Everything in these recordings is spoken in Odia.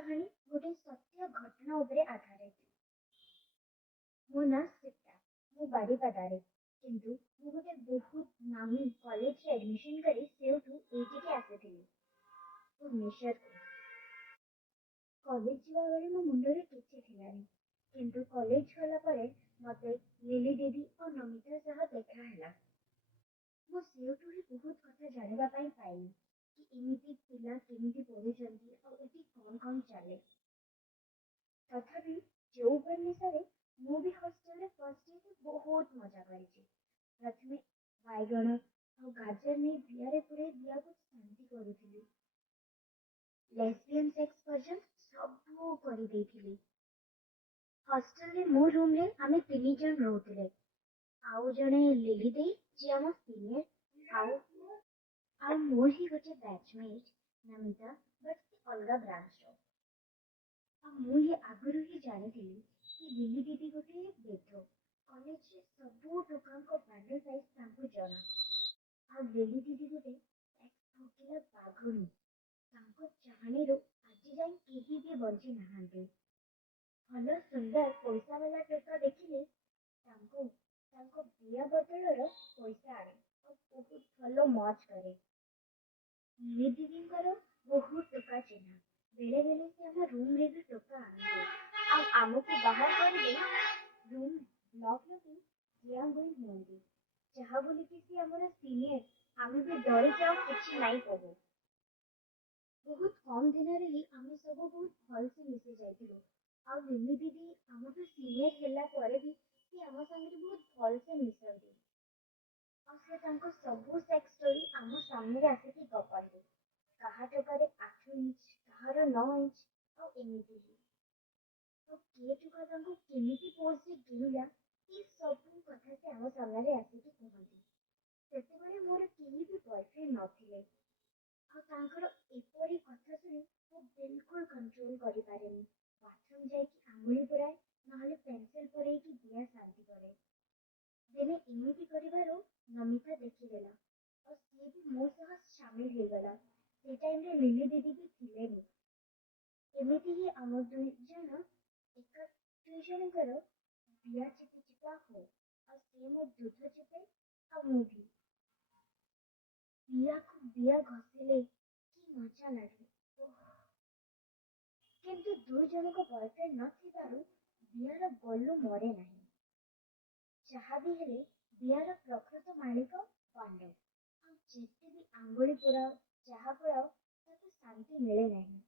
कहानी गोटे सत्य घटना उपरे आधारित। मो ना सीता, मु बारिपदारे किंतु मु गोटे बहुत नामी कॉलेज रे एडमिशन करी सेउठु एठिके आसीथिली भुवनेश्वर को। कॉलेज जीवा बेले मो मुंडरे किछि थिलानी, किंतु कॉलेज गला परे मते लिली दीदी और नमिता सह देखा हैला। मो सेउठु ही बहुत कथा जानिबा पई पाइली कि एमिति पिला केमिति पढुचंती और एठी कोन कोन चले। तथापि जो उपन्यासरे मु भी हॉस्टल रे फर्स्ट डे से बहुत मजा करिछि। प्रथमे बाइगण और गाजर ने बियारे पुरे दिया को शांति करूथिली। लेस्बियन सेक्स पर्यंत सब करि देथिली। हॉस्टल रे मो रूम रे आमे 3 जन रहउथिले। आउ जणे लिली दे जे हम सीनियर आउ मोर ही गोटे बैचमेट नमिता बट अलगा ब्रांच रो। आ मु ही आगुरु ही जानिथिली कि लिली दीदी गोटे बेथो कॉलेज रे सब टोका को बैंडल साइज तांको जଣା। आ लिली दीदी गोटे एक्स भोकिला बाघुनी तांको चाहणी रो आज जाई केही भी बंची नहांते। भल सुंदर पैसा वाला टोका देखिले तांको तांको बिया बदलर पैसा आने और बहुत भल मौज करे। लिली दीदी बहुत टोका चिन्हा बेले बेले से हम रूम रे भी टोका आनते। अब आमको बाहर कर दे रूम लॉक लगी जिया गोई होंदी चाहा बोली कि सी हमर सीनियर आमे भी डर जाओ कुछ नहीं कहू। बहुत कम दिन रे ही आमे सब बहुत भल से मिसे जाइतिलो। और लिली दीदी हमर सीनियर हेला परे भी सी हम संगे बहुत भल से मिसंती। और से तांको सब सेक्स स्टोरी आम सामने आसे कि गपंती। कहा टोकारे 8 इंच कहार 9 इंच और एमिति ही तो किए टोका तांको केमिति पोज से गिरिला ये सब कथा से आम सामने आसे कि कहंती। सेतेबेले मोर केही भी बॉयफ्रेंड नथिले और तांकर एपरी कथा सुनी मु बिल्कुल कंट्रोल करि पारेनी। बाथरूम जाई कि आंगुली पुराए नहले पेंसिल पुराई कि दिया शांति करे। दिने एमिति करिबारो नमिता देखिदेला और से भी मो सह शामिल हो गला। से टाइम रे लिली दीदी भी थिलेनी। एमिति ही हम दुई जन दुई जनकर बिया चिपी चिपा हो और से मो दूध चिपे और मु भी बिया को बिया घसिले कि मजा लागे। किंतु दुई जन को बॉयफ्रेंड नथिबारु बियार गल्लू मरे नहीं। जहा भी हेले बियार प्रकृत मालिक पांडे और जेते भी आंगुली पुराओ जहा पुराओ ताको शांति मिले नहीं।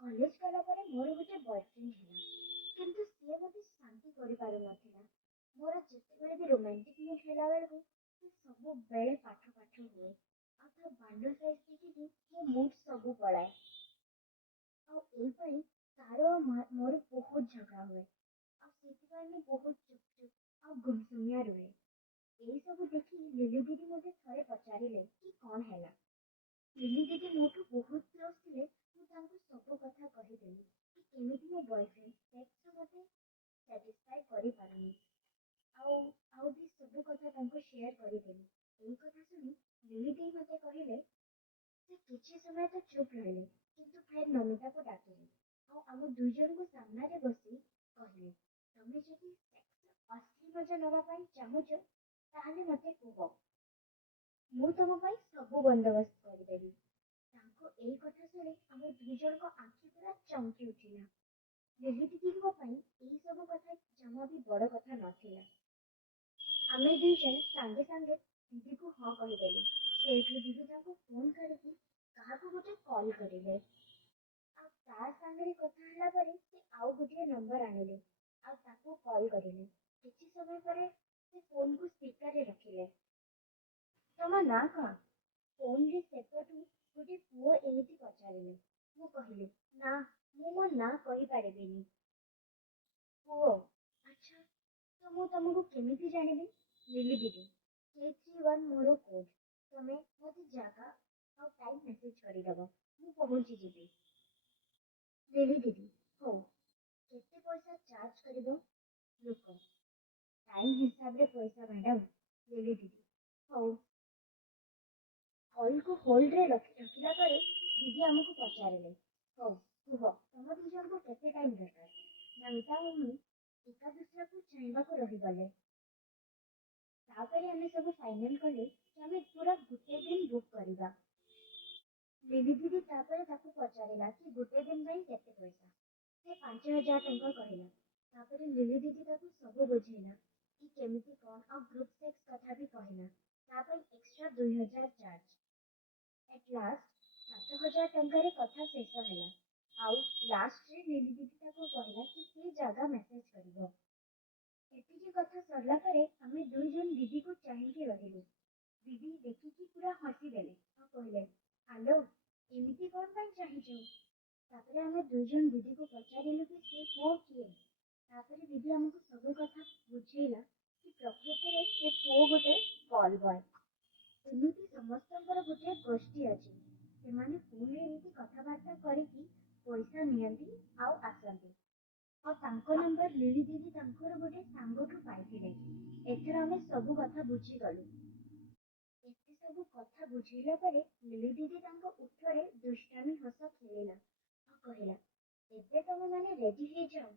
कॉलेज गला परे मोर गोटे बॉयफ्रेंड हेला किंतु से मते शांति करि पारु नथिला। मोर जेतेबेले भी रोमांटिक मूड हेला बेलकु से सब बेले पाठ पाठ हुए और ता बांडल साइज देखि मो मूड सब पलाए। और एई पई तारो मोर बहुत झगड़ा हुए और सेति मैं बहुत चुप और गुमसुमिया रुहे। एई सब देखि लिली दीदी मते थरे पचारिले कि कोन हैला। लिली दीदी मोठू बहुत क्लोज थिले। मु तांको सब कथा कहि देली कि केमिति मो बॉयफ्रेंड सेक्स मते सैटिस्फाई करि पारनी। आउ भी सब कथा तांको शेयर करि देली। एई कथा सुनी लिली दीदी मते कहिले से किछि समय तो चुप रहिले किंतु फिर नमिता को डाकिले और हम दुई जन को सामने रे बसी कहिले तमे जदि सेक्स असली मजा नबा पई चाहुछ ताहले मते कहो मु तम पई सब बंदोबस्त करि देबी। तांको एई कथा सुनी हम दुई जन को आंखि पूरा चमकी उठिला। लिली दीदी को पई एई सब कथा जमा भी बड़ कथा नथिला। आमे दुई जन संगे संगे दीदी को हाँ कहि देली। सेठु दीदी तांको फोन करके कहा को गोटे कॉल करिले आ ता संगे कथा हला परे से आउ गोटे नंबर आनिले आ ताको कॉल करिले। किछि समय परे से फोन को स्पीकर रे रखिले। तम ना का फोन रे सेपटू गोटे पुओ एमिति पचारिले। मु कहिले ना मु मो ना कहि पारेबेनी। पुओ अच्छा तो मु तुमको केमिति जानिबी। लिली दीदी K31 मोरो कोड तमे मते जागा और टाइम मैसेज करि दबो मु पहुंची जिबी। लिली दीदी हो केते पैसा चार्ज करिबो रुक टाइम हिसाब रे पैसा मैडम। लिली दीदी हो कॉल को होल्ड रे रखिला परे दीदी हमको पचारिले हो कुह ସବୁ ଫାଇନାଲ କଲେ କି ଆମେ ପୁରା ଗୋଟେ ଦିନ ବୁକ୍ କରିବା। ଲିଲି ଦିଦି ତାପରେ ତାକୁ ପଚାରିଲା କି ଗୋଟେ ଦିନ ପାଇଁ କେତେ ପଇସା। ସେ 5,000 ଟଙ୍କା କହିଲା। ତାପରେ ଲିଲି ଦିଦି ତାକୁ ସବୁ ବୁଝେଇଲା କି କେମିତି କଣ ଆଉ ଗ୍ରୁପ ସେକ୍ସ କଥା ବି କହିଲା। ତା ପାଇଁ ଏକ୍ସଟ୍ରା 2,000 ଚାର୍ଜ। ଏଟ୍ ଲାଷ୍ଟ 7,000 ଟଙ୍କାରେ କଥା ଶେଷ ହେଲା। ଆଉ ଲାଷ୍ଟରେ ଲିଲି ଦିଦି ତାକୁ କହିଲା କି ସେ ଜାଗା ମେସେଜ କରିବ। ଏତିକି କଥା ସରିଲା ପରେ ଆମେ ଦୁଇ ଜଣ ଦିଦିକୁ ଚାହିଁକି ରହିଲୁ। ଦିଦି ଦେଖିକି ପୁରା ହସିଦେଲେ ଆଉ କହିଲେ, ଆଲୋ ଏମିତି କଣ ପାଇଁ ଚାହିଁଛୁ? ତାପରେ ଆମେ ଦୁଇ ଜଣ ଦିଦିକୁ ପଚାରିଲୁ କି ସେ ପୁଅ କିଏ। ତାପରେ ଦିଦି ଆମକୁ ସବୁ କଥା ବୁଝେଇଲା କି ପ୍ରକୃତରେ ସେ ପୁଅ ଗୋଟେ କଲ୍ ବୟ। ଏମିତି ସମସ୍ତଙ୍କର ଗୋଟେ ଗୋଷ୍ଠୀ ଅଛି। ସେମାନେ ଫୋନରେ ଏମିତି କଥାବାର୍ତ୍ତା କରିକି ପଇସା ନିଅନ୍ତି ଆଉ ଆସନ୍ତି। ଆଉ ତାଙ୍କ ନମ୍ବର ଲିଲି ଦିଦି ତାଙ୍କର ଗୋଟେ ସାଙ୍ଗଠୁ ପାଇଥିଲେ। ଏଥର ଆମେ ସବୁ କଥା ବୁଝିଗଲୁ। ଏତେ ସବୁ କଥା ବୁଝିଲା ପରେ ଲିଲି ଦିଦି ତାଙ୍କ ଉଠରେ ଦୁଷ୍ଟାମି ହସ ଖେଳିଲା ଆଉ କହିଲା, ଏବେ ତମେ ମାନେ ରେଡି ହେଇଯାଅ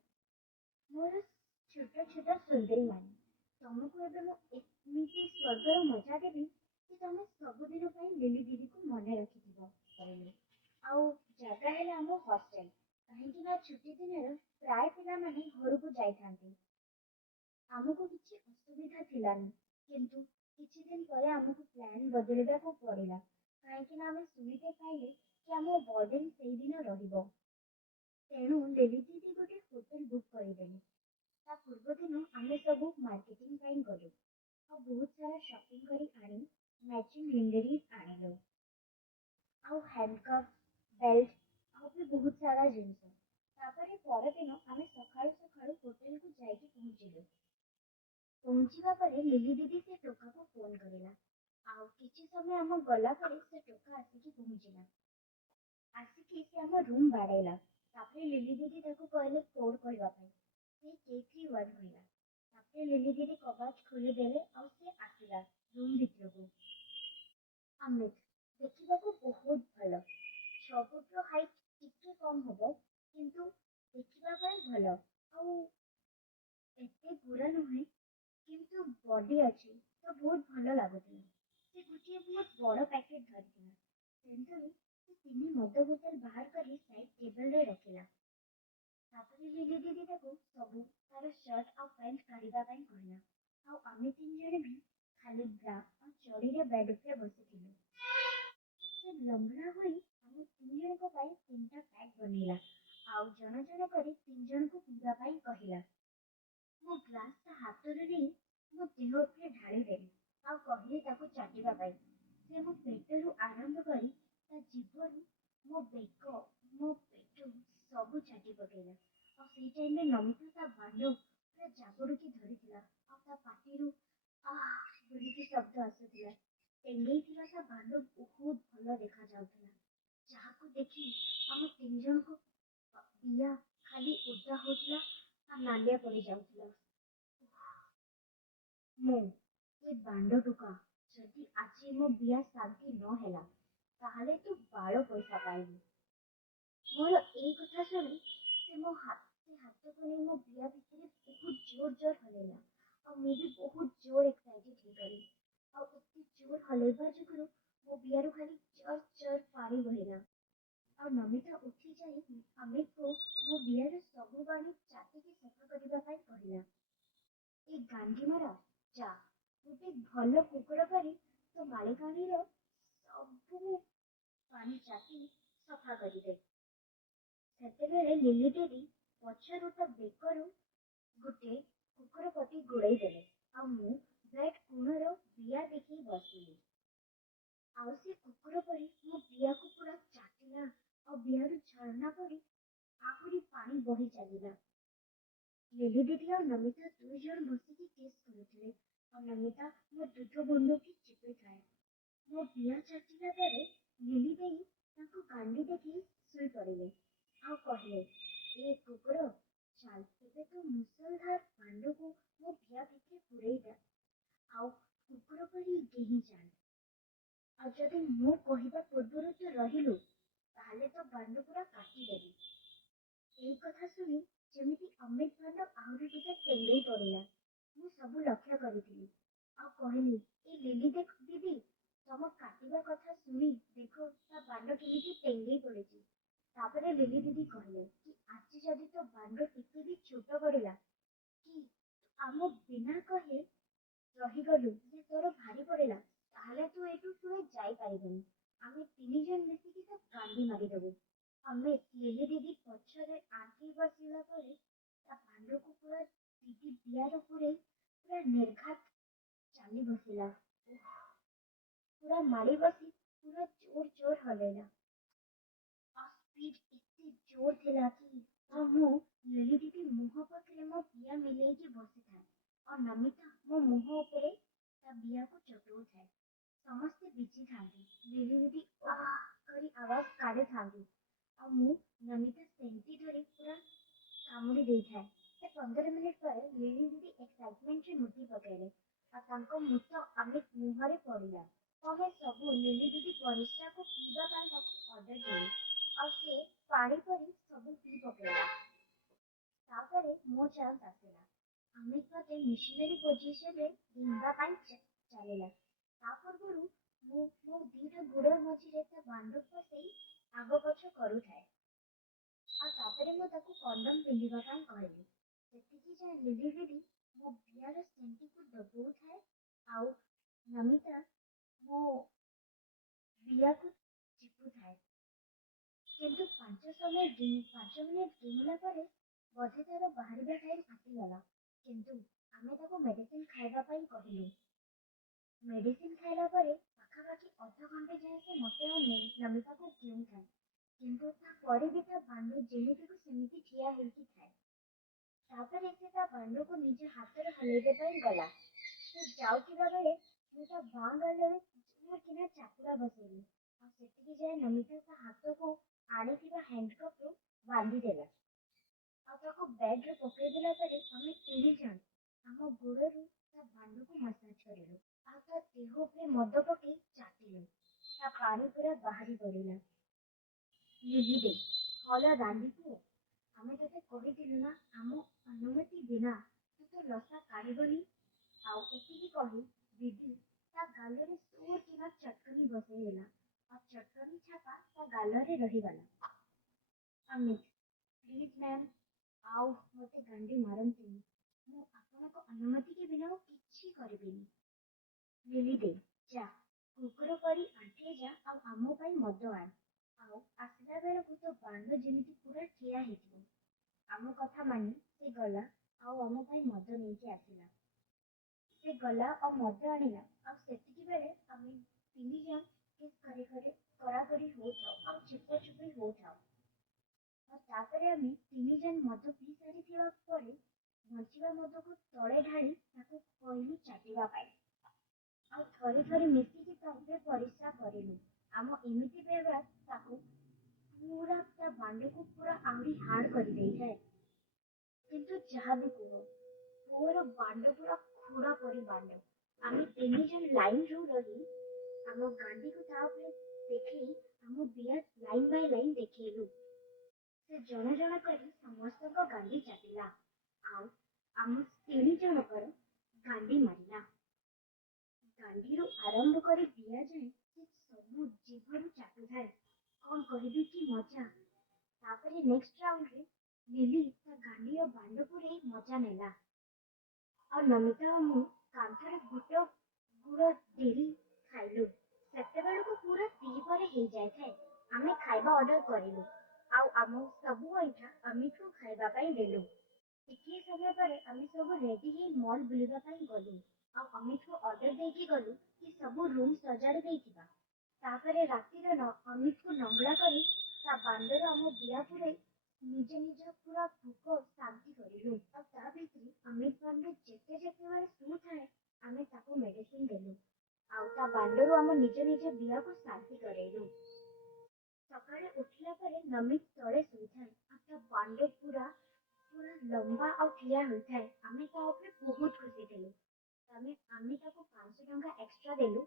ମୋର ଛୋଟ ଛୋଟ ସୁନ୍ଦରୀ ମାନେ। ତମକୁ ଏବେ ମୁଁ ଏମିତି ସ୍ୱର୍ଗର ମଜା ଦେବି କି ତମେ ସବୁଦିନ ପାଇଁ ଲିଲି ଦିଦିକୁ ମନେ ରଖିଥିବ। କହିଲେ ଆଉ ଜାଗା ହେଲା ଆମ ହଷ୍ଟେଲ। କାହିଁକି ନା ଛୁଟି ଦିନରେ ପ୍ରାୟ ପିଲାମାନେ ଘରକୁ ଯାଇଥାନ୍ତି। ଆମକୁ କିଛି ଅସୁବିଧା ଥିଲାନି। କିନ୍ତୁ କିଛି ଦିନ ପରେ ଆମକୁ ପ୍ଲାନ୍ ବଦଳିବାକୁ ପଡ଼ିଲା। କାହିଁକି ନା ଆମେ ଶୁଣିତେ ପାଇଲେ କି ଆମ ବର୍ଡେନ ସେଇଦିନ ରହିବ। ତେଣୁ ଲିଲି ଦିଦି ଗୋଟେ ହୋଟେଲ ବୁକ୍ କରିଦେଲେ। ତା ପୂର୍ବ ଦିନ ଆମେ ସବୁ ମାର୍କେଟିଂ ପାଇଁ ଗଲୁ ଆଉ ବହୁତ ସାରା ସପିଂ କରି ଆଣି ମ୍ୟାଚିଂ ଲିଣ୍ଡେରିଜ୍ ଆଣିଲୁ ଆଉ ହ୍ୟାଣ୍ଡକପ୍, ବେଲ୍ଟ ଆଉ ବି ବହୁତ ସାରା ଜିନିଷ। ତାପରେ ପରଦିନ ଆମେ ସକାଳୁ ସକାଳୁ ହୋଟେଲକୁ ଯାଇକି ପହଞ୍ଚିଲୁ। ପହଞ୍ଚିବା ପରେ ଲିଲି ଦିଦି ସେ ଟୋକାକୁ ଫୋନ କରିଲା। ଆଉ କିଛି ସମୟ ଆମ ଗଲା ପରେ ସେ ଟୋକା ଆସିକି ପହଞ୍ଚିଲା। ଆସିକି ସେ ଆମ ରୁମ୍ ବାଡ଼େଇଲା। ତାପରେ ଲିଲି ଦିଦି ତାକୁ କହିଲେ କୋଡ୍ କହିବା ପାଇଁ। ସେ K31 କହିଲା। ତାପରେ ଲିଲି ଦିଦି କବାଟ ଖୋଲିଦେଲେ ଆଉ ସେ ଆସିଲା ରୁମ୍ ଭିତରକୁ। ଅମିତ ଦେଖିବାକୁ ବହୁତ ଭଲ। 6 ଫୁଟର ହାଇଟ୍ ଟିକେ କମ୍ ହବ କିନ୍ତୁ ଦେଖିବା ପାଇଁ ଭଲ। ଆଉ ଏତେ ଗୋରା ନୁହେଁ କିନ୍ତୁ ବଡି ଅଛି ତ ବହୁତ ଭଲ ଲାଗୁଥିଲା। ସେ ଗୋଟିଏ ବହୁତ ବଡ଼ ପ୍ୟାକେଟ ଧରିଥିଲା। ସେଣ୍ଟରୁ ସେ 3 ମଦ ବୋତଲ ବାହାର କରି ସାଇଡ୍ ଟେବଲରେ ରଖିଲା। ତାପରେ ଲିଲି ଦିଦି ତାକୁ ସବୁ ତାର ସର୍ଟ ଆଉ ପ୍ୟାଣ୍ଟ କାଢିବା ପାଇଁ କହିଲା। ଆଉ ଆମେ 3 ଜଣ ବି ଖାଲି ବ୍ରା ଆଉ ଚଡ଼ିରେ ବେଡ୍ ଉପରେ ବସିଥିଲୁ। ସେ ଲମ୍ବଡ଼ା ହୋଇ ଆମ 3 ଜଣଙ୍କ ପାଇଁ 3ଟା ପ୍ୟାକ୍ ବନେଇଲା ଆଉ ଜଣ ଜଣ କରି 3 ଜଣଙ୍କୁ ପିଇବା ପାଇଁ କହିଲା। ମୁଁ ଗ୍ଲାସଟା ହାତରୁ ନେଇ ମୋ ଦେହ ଉପରେ ଢାଳିଦେଲି ଆଉ କହିଲି ତାକୁ ଚାଟିବା ପାଇଁ। ସେ ମୋ ପେଟରୁ ଆରମ୍ଭ କରି ତା ଜିଭରୁ ମୋ ବେକ, ମୋ ପେଟ ସବୁ ଚାଟି ପକେଇଲା। ଆଉ ସେଇ ଟାଇମରେ ନମିତା ତା ବାଣ୍ଡ ପୁରା ଜାବୁଡ଼ିକି ଧରିଥିଲା ଆଉ ତା ପାଟିରୁ ଆଃ ବୋଲିକି ଶବ୍ଦ ଆସୁଥିଲା। ଟେଙ୍ଗେଇଥିବା ତା ବାଣ୍ଡ ବହୁତ ଭଲ ଦେଖାଯାଉଥିଲା। ଯାହାକୁ ଦେଖି ଆମ 3 ଜଣଙ୍କ ଦିଆ ଖାଲି ଓଦା ହଉଥିଲା ଆଉ ନାଲିଆ ପଡ଼ିଯାଉଥିଲା। ମୁଁ ଏ ବାଣ୍ଡ ଟୋକା ଯଦି ଆଜି ମୋ ବିଆ ଶାନ୍ତି ନ ହେଲା ତାହେଲେ ତୁ ବାଳ ପଇସା ପାଇବୁ। ମୋର ଏଇ କଥା ଶୁଣି ସେ ହାତକୁ ନେଇ ମୋ ବିଆ ଭିତରେ ବହୁତ ଜୋର ହଲେଇଲା ଆଉ ମୁଁ ବି ବହୁତ ଜୋର ଏକ୍ସାଇଟେଡ ହେଇଗଲି। ଆଉ ଏତେ ଜୋର ହଲେଇବା ଯୋଗୁରୁ ମୋ ବିଆରୁ ଖାଲି ଚର୍ ଚର୍ ପାଣି ବହିଲା। ଆଉ ନମିତା ଉଠି ଯାଇ ଅମିତକୁ ମୋ ବିଆର ସବୁ ପାଣି ଚାଟିକି ସଫା କରିବା ପାଇଁ କହିଲା। ଏ ଗାଣ୍ଡିମରା ଯା ଗୋଟେ ଭଲ କୁକୁର କରି ତୋ ମାଳିକାଣୀର ସବୁ ପାଣି ଚାଟି ସଫା କରିଦେ। ସେତେବେଳେ ଲିଲି ଦିଦି ପଛରୁ ତା ବେକରୁ ଗୋଟେ କୁକୁର ପଟି ଗୋଡ଼େଇ ଦେଲେ ଆଉ ମୁଁ ବେଡ୍ କୋଣର ବିଆ ଦେଖି ବସିଲି। ଆଉ ସେ କୁକୁର ପରି ମୋ ବିଆକୁ ପୁରା ଚାଟିଲା ଆଉ ବିଆରୁ ଝରଣା ପରି ଆହୁରି ପାଣି ବହି ଚାଲିଲା। ଲିଲି ଦିଦି ଆଉ ନମିତା 2 ଜଣ ବସିକି କିସ୍ କରୁଥିଲେ ଆଉ ନମିତା ମୋ ଦୁଧ ବନ୍ଧକୁ ଚିପୁଥାଏ। ମୋ ବିଆ ଚାଟିଲା ପରେ ଲିଲି ଦେଇ ତାଙ୍କୁ କାନ୍ଦି ଦେଖି ଶୋଇପଡ଼ିଲେ ଆଉ କହିଲେ, ଏ କୁକୁର ଚାଲ ଏବେ ତୁ ମୁସଲଧାର ବାଣ୍ଡକୁ ମୋ ବିଆ ଭିତରେ ପୁରେଇ ଦେ ଆଉ କୁକୁର ପରି ଡେଇଁ ଚାଲ। ଆଉ ଯଦି ମୁଁ କହିବା ପୂର୍ବରୁ ତୁ ରହିଲୁ ତାହେଲେ ତୋ ବାଣ୍ଡ ପୁରା କାଟିଦେବି। ଏଇ କଥା ଶୁଣି ଯେମିତି ଅମିତ ବାଣ୍ଡ ଆହୁରି ଟିକେ ଟେଙ୍ଗେଇ ପଡ଼ିଲା। ମୁଁ ସବୁ ଲକ୍ଷ୍ୟ କରିଥିଲି ଆଉ କହିଲି, ଏ ଲିଲି ଦେଖ ଦିଦି, ତମ କାଟିବା କଥା ଶୁଣି ଦେଖ ତା ବାଣ୍ଡ କେମିତି ଟେଙ୍ଗେଇ ପଡିଛି। ତାପରେ ଲିଲି ଦିଦି କହିଲେ କି ଆଜି ଯଦି ତୋ ବାଣ୍ଡ ଟିକେ ବି ଛୋଟ ପଡିଲା କି ଆମ ବିନା କହେ ରହିଗଲୁ ଯେ ତୋର ଭାରି ପଡିଲା, ତାହେଲେ ତୁ ଏଠୁ ପୁଣି ଯାଇପାରିବୁନି। ଆମେ ତିନି ଜଣ ମିଶିକି ତ ଗାଣ୍ଡି ମାରିଦବୁ। ଆମେ ଲିଲି ଦିଦି ପଛରେ ଆଣ୍ଠେଇ ବସିଲା ପରେ ତା ଭାଣ୍ଡକୁ ପୁରା ଦିଦି ଦିଆର ପୁରେଇ ପୁରା ନିର୍ଘାତ ଚାଲି ବସିଲା। ପୁରା ମାଡି ବସି ପୁରା ଜୋର ଜୋର ହଲେଇଲା। ଆଉ ସ୍ପିଡ ଏତେ ଜୋର ଥିଲା କି ଆଉ ମୁଁ ଲିଲି ଦିଦି ମୁହଁ ପାଖରେ ମୋ ପିଆ ମିଲେଇକି ବସିଥାଏ ଆଉ ନମିତା ମୋ ମୁହଁ ଉପରେ ତା ବିଆକୁ ଚଟଉଥାଏ। ସମସ୍ତେ ବିଚିଥାନ୍ତି। ଲିଲି ଦିଦି ଆହ କରି ଆୱାଜ କାଢିଥାନ୍ତି ଆଉ ମୁଁ ନମିତା ସେମିତି ଧରି ପୁରା କାମୁଡି ଦେଇଥାଏ। ସେ 15 ମିନିଟ ପରେ ଲିଲି ଦିଦି ଏକ୍ସାଇଟମେଣ୍ଟରେ ମୁଠି ପକେଇଲେ ଆଉ ତାଙ୍କ ମୁତ ଅମିତ ମୁହଁରେ ପଡିଲା। ଆମେ ସବୁ ଲିଲି ଦିଦି ପରିସ୍ରାକୁ ପିଇବା ପାଇଁ ତାକୁ ଅର୍ଡର ଦେଲୁ ଆଉ ସେ ପାଣି ପରି ସବୁ ପିଇ ପକେଇଲା। ତାପରେ ମୋ ଚାନ୍ସ ଆସିଲା। ଅମିତ ମତେ ମିଶନାରୀ ପୋଜିସନରେ ଡିଙ୍ଗା ପାଇଁ ଚାଲିଲା। ତା ପୂର୍ବରୁ ମୁଁ ମୋ ଦିଟା ଗୋଡ ମଝିରେ ତା ବାଣ୍ଡ ପସେଇ ଆଗ ପଛ କରୁଥାଏ ଆଉ ତାପରେ ମୁଁ ତାକୁ କଣ୍ଡମ ପିନ୍ଧିବା ପାଇଁ କହିଲି। ସେତିକି ଯାଏ ଲିଲି ଦିଦି ମୋ ବିଆର ସେଣ୍ଟିକୁ ଦବଉଥାଏ ଆଉ ନମିତା ମୋ ବିଆକୁ ଚିପୁଥାଏ। କିନ୍ତୁ 5 ମିନିଟ ଡିଙ୍ଗିଲା ପରେ ବୋଧେ ତାର ବାହାରିବା ଟାଇମ ଆସିଗଲା। କିନ୍ତୁ ଆମେ ତାକୁ ମେଡିସିନ ଖାଇବା ପାଇଁ କହିଲୁ। ମେଡିସିନ ଖାଇଲା ପରେ ପାଖାପାଖି ଅଧଘଣ୍ଟେ ଯାଏ ସେ ମତେ ଆଉ ନମିତାକୁ ଘେଉଥାଏ। କିନ୍ତୁ ତାପରେ ବି ତା ବାଣ୍ଡ ଯେମିତିକୁ ସେମିତି ଠିଆ ହେଇକି ଥାଏ। ତାପରେ ସେ ତା ବାଣ୍ଡକୁ ନିଜ ହାତରେ ହଲେଇବା ପାଇଁ ଗଲା। ସେ ଯାଉଥିବା ବେଳେ ମୁଁ ତା ବାଁ ଗାଲରେ କିନା ଚାପୁଡା ବସେଇଲି ଆଉ ସେତିକି ଯାଏ ନମିତା ତା ହାତକୁ ଆଣିଥିବା ହ୍ୟାଣ୍ଡକପରୁ ବାନ୍ଧିଦେଲା ଆଉ ତାକୁ ବେଡରେ ପକେଇଦେଲା ପରେ ଆମେ ତିନି ଜଣ ଆମ ଗୋଡରୁ ତା ବାଣ୍ଡକୁ ମସାଜ କରିଲୁ ଆଉ ତା ଦେହ ଉପରେ ମଦ ପକେଇ ଚାଟିଲୁ। ତା ପାଣି ପୁରା ବାହାରି ପଡିଲା। ଲିଲି ଦେ ହଲ ରାନ୍ଧିବୁ। ଆମେ ତତେ କହିଥିଲୁ ନା ଆମ ଅନୁମତି ବିନା ତୁ ତ ଲସା କାଢିବନି। ଆଉ ଏତିକି କହି ଦିଦି ତା ଗାଲରେ ସୋର କିନା ଚଟକଣି ବସେଇଦେଲା ଆଉ ଚଟକଣି ଛାପା ତା ଗାଲରେ ରହିଗଲା। ଅମିତ ପ୍ଲିଜ ମ୍ୟାମ୍ ଆଉ ମତେ ଗାଣ୍ଡି ମାରନ୍ତୁନି। ମୁଁ ଆପଣଙ୍କ ଅନୁମତି କି ବିନା ଆଉ କିଛି କରିବିନି। ଲିଲି ଦେ ଯା କୁକୁର ପରି ଆଣ୍ଠେଇ ଯା ଆଉ ଆମ ପାଇଁ ମଦ ଆଣ। ଆଉ ଆସିଲା ବେଳକୁ ତୋ ବାଣ୍ଡ ଯେମିତି ପୁରା ଠିଆ ହେଇଥିବ। ଆମ କଥା ମାନି ସେ ଗଲା ଆଉ ଆମ ପାଇଁ ମଦ ନେଇକି ଆସିଲା। ସେ ଗଲା ଆଉ ମଦ ଆଣିଲା ଆଉ ସେତିକି ବେଳେ ଆମେ ତିନି ଜଣ କିସ୍ କରାକରି ହଉଥାଉ ଆଉ ଚିପାଚିପି ହଉଥାଉ। ଆଉ ତାପରେ ଆମେ ତିନି ଜଣ ମଦ ପିଇ ସାରିଥିବା ପରେ ବଞ୍ଚିବା ମଦକୁ ତଳେ ଢାଳି ତାକୁ କହିଲୁ ଚାଟିବା ପାଇଁ ଆଉ ଥରେ ଥରେ ମିଶିକି ତା ଉପରେ ପରିସ୍ରା କରିଲୁ। ଆମ ଏମିତି ବ୍ୟବହାର ତାକୁ ପୁରା ତା ବାଣ୍ଡକୁ ପୁରା ଆହୁରି ହାର୍ଡ କରିଦେଇଥାଏ। କିନ୍ତୁ ଯାହା ବି କୁହ ପୁଅର ବାଣ୍ଡ ପୁରା ଘୋଡା ପରି ବାଣ୍ଡ। ଆମେ ତିନି ଜଣ ଲାଇନରୁ ରହି ଆମ ଗାଣ୍ଡିକୁ ତା ଉପରେ ଦେଖେଇ ଆମ ବିଆ ଲାଇନ ବାଇ ଲାଇନ ଦେଖେଇଲୁ। ସେ ଜଣ ଜଣ କରି ସମସ୍ତଙ୍କ ଗାଣ୍ଡି ଚାଟିଲା ଆଉ ଆମ ତିନି ଜଣଙ୍କର ଗାଣ୍ଡି ମାରିଲା। ଗାଣ୍ଡିରୁ ଆରମ୍ଭ କରି ବିଆ ଯାଏ ସେ ସବୁ ଜିଭରୁ ଚାଟୁଥାଏ। କଣ କହିବି କି ମଜା। ତାପରେ ନେକ୍ସଟ ରାଉଣ୍ଡରେ ଲିଲି ତା ଗାଣ୍ଡି ଓ ବାଣ୍ଡ ପୁରେଇ ମଜା ନେଲା ଆଉ ନମିତା ଆଉ ମୁଁ କାନ୍ଥରେ ଗୁଡ଼ ଡେଲି ଖାଇଲୁ। ସେତେବେଳକୁ ପୁରା ଦ୍ୱିପହର ହେଇଯାଇଥାଏ। ଆମେ ଖାଇବା ଅର୍ଡର କରିଲୁ ଆଉ ଆମ ସବୁ ଅଇଁଠା ଅମିତକୁ ଖାଇବା ପାଇଁ ଦେଲୁ। ଟିକିଏ ସମୟ ପରେ ଆମେ ସବୁ ରେଡି ହେଇ ମଲ୍ ବୁଲିବା ପାଇଁ ଗଲୁ ଆଉ ଅମିତକୁ ଅର୍ଡର ଦେଇକି ଗଲୁ କି ସବୁ ରୁମ୍ ସଜାଡି ଦେଇଥିବା। ତାପରେ ରାତିରେ ଅମିତକୁ ନଙ୍ଗଳା କରି ତା ବାଣ୍ଡରେ ଆମ ବିଆ ପୁରେଇ ନିଜ ପୁରା ଭୋକ ଶାନ୍ତି କରିଲୁ। ଆଉ ତା ଭିତରେ ଅମିତ ବାଣ୍ଡ ଯେତେବେଳେ ଶୁଥାଏ ଆମେ ତାକୁ ମେଡିସିନ ଦେଲୁ ଆଉ ତା ବାଣ୍ଡରୁ ଆମ ନିଜ ବିଆକୁ ଶାନ୍ତି କରେଇଲୁ। ସକାଳେ ଉଠିଲା ପରେ ନମିତ ତଳେ ଶୋଇଥାଏ ଆଉ ତା ବାଣ୍ଡ ପୁରା ପୁରା ଲମ୍ବା ଆଉ ଠିଆ ହୋଇଥାଏ। ଆମେ ତା ଉପରେ ବହୁତ ଖୁସି ଥିଲୁ। ଆମେ ତାକୁ 500 ଟଙ୍କା ଏକ୍ସଟ୍ରା ଦେଲୁ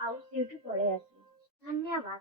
ଆଉ ସେଇଠୁ ପଳେଇ ଆସିଲୁ। ଧନ୍ୟବାଦ।